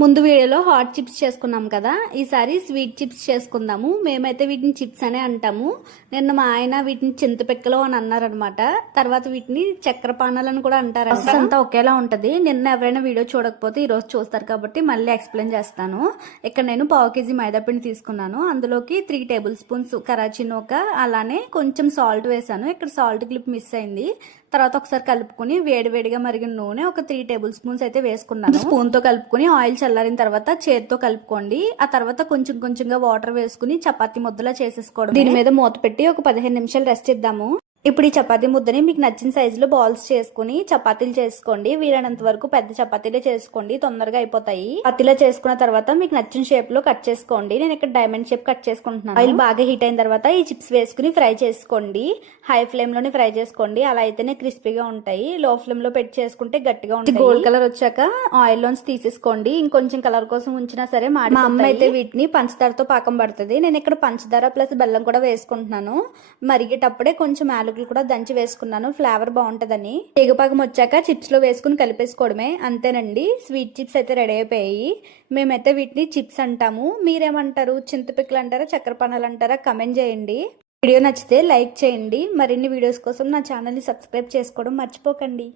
ముందు వీడియోలో hot chips చేసుకున్నాం కదా, ఈసారి స్వీట్ చిప్స్ చేసుకుందాము. మేమైతే వీటిని చిప్స్ అనే అంటాము. నిన్న మా ఆయన వీటిని చింతపిక్కలు అని అన్నారనమాట. తర్వాత వీటిని చక్కెర పానాలని కూడా అంటారు. అంతా ఒకేలా ఉంటది. నిన్న ఎవరైనా వీడియో చూడకపోతే ఈ రోజు చూస్తారు కాబట్టి మళ్ళీ ఎక్స్ప్లెయిన్ చేస్తాను. ఇక్కడ నేను 1/2 kg మైదా పిండి తీసుకున్నాను. అందులోకి 3 టేబుల్ స్పూన్స్ కరాచీ నూక, అలానే కొంచెం సాల్ట్ వేసాను. ఇక్కడ సాల్ట్ క్లిప్ మిస్ అయింది. తర్వాత ఒకసారి కలుపుకుని వేడివేడిగా మరిగిన నూనె ఒక 3 టేబుల్ స్పూన్స్ అయితే వేసుకున్నాను. స్పూన్ తో కలుపుకుని ఆయిల్ చల్లారిన తర్వాత చేతితో కలుపుకోండి. ఆ తర్వాత కొంచెం కొంచెంగా వాటర్ వేసుకుని చపాతీ ముద్దలా చేసేసుకోవడం. దీని మీద మూత పెట్టి ఒక 15 నిమిషాలు రెస్ట్ ఇద్దాము. ఇప్పుడు ఈ చపాతీ ముద్దని మీకు నచ్చిన సైజులో బాల్స్ చేసుకుని చపాతీలు చేసుకోండి. వీలైనంత వరకు పెద్ద చపాతీలే చేసుకోండి, తొందరగా అయిపోతాయి. చపాతీలో చేసుకున్న తర్వాత మీకు నచ్చిన షేప్ లో కట్ చేసుకోండి. నేను ఇక్కడ డైమండ్ షేప్ కట్ చేసుకుంటున్నాను. ఆయిల్ బాగా హీట్ అయిన తర్వాత ఈ చిప్స్ వేసుకుని ఫ్రై చేసుకోండి. హై ఫ్లేమ్ లోనే ఫ్రై చేసుకోండి, అలా అయితేనే క్రిస్పీగా ఉంటాయి. లో ఫ్లేమ్ లో పెట్టి చేసుకుంటే గట్టిగా ఉంటాయి. గోల్డ్ కలర్ వచ్చాక ఆయిల్ లోంచి తీసేసుకోండి. ఇంకొంచెం కలర్ కోసం ఉంచినా సరే మా అమ్మ అయితే వీటిని పంచదారతో పాకం పడుతుంది. నేను ఇక్కడ పంచదార ప్లస్ బెల్లం కూడా వేసుకుంటున్నాను. మరిగేటప్పుడే కొంచెం యాలకులు కూడా దంచి వేసుకున్నాను, ఫ్లేవర్ బాగుంటదని. తీగపాకం వచ్చాక చిప్స్ లో వేసుకుని కలిపేసుకోవడమే, అంతేనండి. స్వీట్ చిప్స్ అయితే రెడీ అయిపోయాయి. మేమైతే వీటిని చిప్స్ అంటాము. మీరేమంటారు? చింతపిక్కలు అంటారా, చక్కెర పానాలు అంటారా? కమెంట్ చేయండి. వీడియో నచ్చితే లైక్ చేయండి. మరిన్ని వీడియోస్ కోసం నా ఛానల్ని సబ్స్క్రైబ్ చేసుకోవడం మర్చిపోకండి.